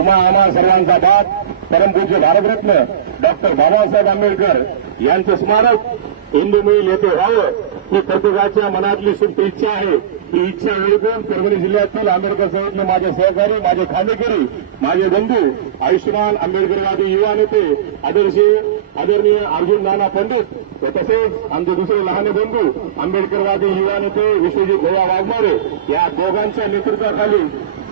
तुम्हा आम्हा सर्वांचा बाप परमपूज्य भारतरत्न डॉक्टर बाबासाहेब आंबेडकर यांचं स्मारक हिंदू मिल येथे व्हावं ही प्रत्येकाच्या मनातली सुप्त इच्छा आहे. ही इच्छा ओळखून परभणी जिल्ह्यातील आंबेडकर चळवळीतले माझे सहकारी माझे खांदेकरी माझे बंधू आयुष्यमान आंबेडकरवादी युवा नेते आदर्श आदरणीय अर्जुन नाना पंडित तसेच आमचे दुसरे लहान बंधू आंबेडकरवादी युवा नेते विश्वजित गोवा वाघमारे या दोघांच्या नेतृत्वाखाली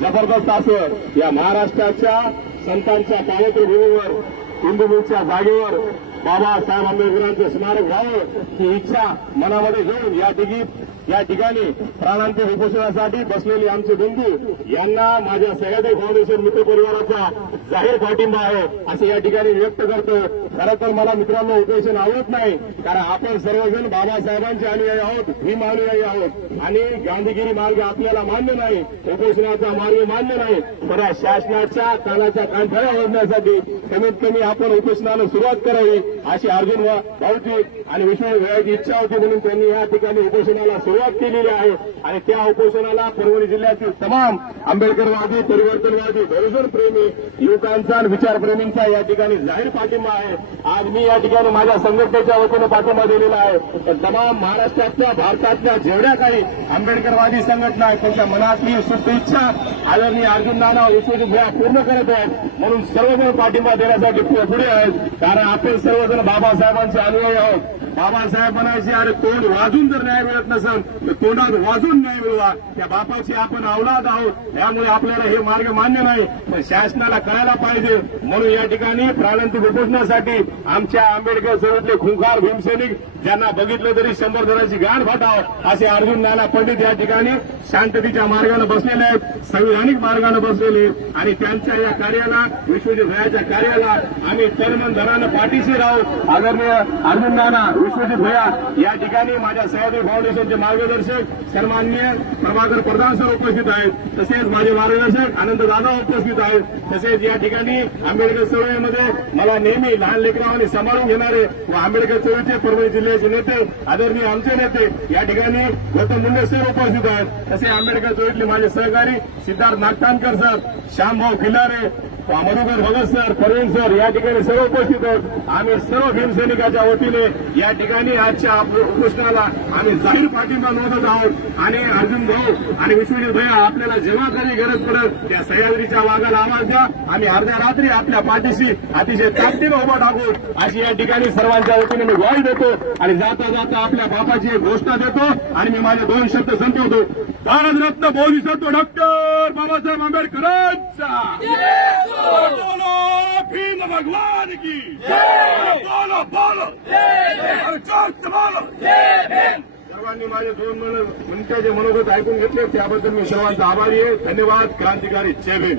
जबरदस्त असं या महाराष्ट्राच्या संतांच्या पावित्र्यभूमीवर हिंदूच्या जागेवर बाबासाहेब आंबेडकरांचं स्मारक व्हावं ही इच्छा मनामध्ये घेऊन या ठिकी या ठिकाणी प्राणांतिक उपोषणासाठी बसलेले आमचे बंधू यांना माझ्या सह्याद्री फाउंडेशन मित्रपरिवाराचा जाहीर पाठिंबा आहे असं या ठिकाणी व्यक्त करतो खरं तर मला मित्रांनो उपोषण आवडत नाही कारण आपण सर्वजण बाबासाहेबांचे अनुयायी आहोत भीम अनुयायी आहोत. आणि गांधीगिरी मार्ग आपल्याला मान्य नाही उपोषणाचा मार्ग मान्य नाही पण शासनाच्या कानाच्या कांठळ्या ओढण्यासाठी कमीत कमी आपण उपोषणाला सुरुवात करावी. अशी अर्जुन व भाऊची आणि विष्णू वेळाची इच्छा होती म्हणून त्यांनी या ठिकाणी उपोषणाला सुरुवात केलेली आहे. आणि त्या उपोषणाला परभणी जिल्ह्यातील तमाम आंबेडकरवादी परिवर्तनवादी भरोजन प्रेमी युवकांचा आणि विचारप्रेमींचा या ठिकाणी जाहीर पाठिंबा आहे. आज मी या ठिकाणी माझ्या संघटनेच्या वतीनं पाठिंबा दिलेला आहे. तर तमाम महाराष्ट्रातल्या भारतातल्या जेवढ्या काही आंबेडकरवादी संघटना आहेत त्यांच्या मनातली सुप्त इच्छा आदरणीय अर्जुन नाना विश्वजित भैया पूर्ण करत आहेत. म्हणून सर्वजण पाठिंबा देण्यासाठी पु- पुढे आहेत. कारण आपण सर्वजण बाबासाहेबांचे अनुयायी आहोत. बाबासाहेब म्हणायचे अरे तोंड वाजून जर न्याय मिळत नसेल तर तोंडात वाजून न्याय मिळवा. त्या बापाचे आपण अवलाद आहोत. त्यामुळे आपल्याला हे मार्ग मान्य नाही पण शासनाला कळायला पाहिजे. म्हणून या ठिकाणी प्राणांतिक उपोषणासाठी आमच्या आंबेडकर चळवळीतले खुंखार भीमसैनिक ज्यांना बघितलं तरी शंभर जणांची गाण फाटाव असे अर्जुन नाना पंडित या ठिकाणी शांततेच्या मार्गाने बसलेले आहेत संविधानिक मार्गाने बसलेले आणि त्यांच्या या कार्याला विश्वजित भयाच्या कार्याला आम्ही तनमन धनानं पाठीशी राहू. आदरणीय अर्जुन नाना विश्वजित भया या ठिकाणी माझ्या सह्याद्री फाउंडेशनचे मार्गदर्शक सन्माननीय प्रभाकर प्रधान सर उपस्थित आहेत. तसेच माझे मार्गदर्शक आनंद दादा उपस्थित आहेत. तसेच या ठिकाणी आंबेडकर चळवळीमध्ये मला नेहमी लहान लेकरांनी सांभाळून घेणारे व आंबेडकर चळवळीचे परभणी जिल्ह्याचे नेते आदरणीय आमचे नेते या ठिकाणी गौतम मुंडे सर उपस्थित आहेत. तसे आंबेडकर चळवळीतले माझे सहकारी Siddharth Nagtankar sir Shyambhau Khilare Madhukar Bhagat sir Pravin sir या ठिकाणी सर्व उपस्थित आहोत. आम्ही सर्व भीमसैनिकाच्या वतीने या ठिकाणी आजच्या उपोषणाला आम्ही जाहीर पाठिंबा नोंदत आहोत. आणि अर्जुन भाऊ आणि विश्वजित भैया आपल्याला जेव्हा कधी गरज पडत त्या सह्याद्रीच्या वाघाला आवाज द्या. आम्ही अर्ध्या रात्री आपल्या पाठीशी अतिशय ताकदीनं उभा टाकू. अशी या ठिकाणी सर्वांच्या वतीने मी ग्वाही देतो आणि जाता जाता आपल्या बापाची एक घोषणा देतो. आणि मी माझे दोन शब्द संपवतो. भारतरत्न बोधिसत्व डॉक्टर बाबासाहेब आंबेडकरांचा. बोलो भीम भगवान की। बोलो बोलो। अरे जोर से बोलो। सर्वांनी माझे दोन मन- मिनिटाचे मनोगत ऐकून घेतले. त्याबद्दल मी सर्वांचा आभारी आहे. धन्यवाद. क्रांतिकारी. जय भीम.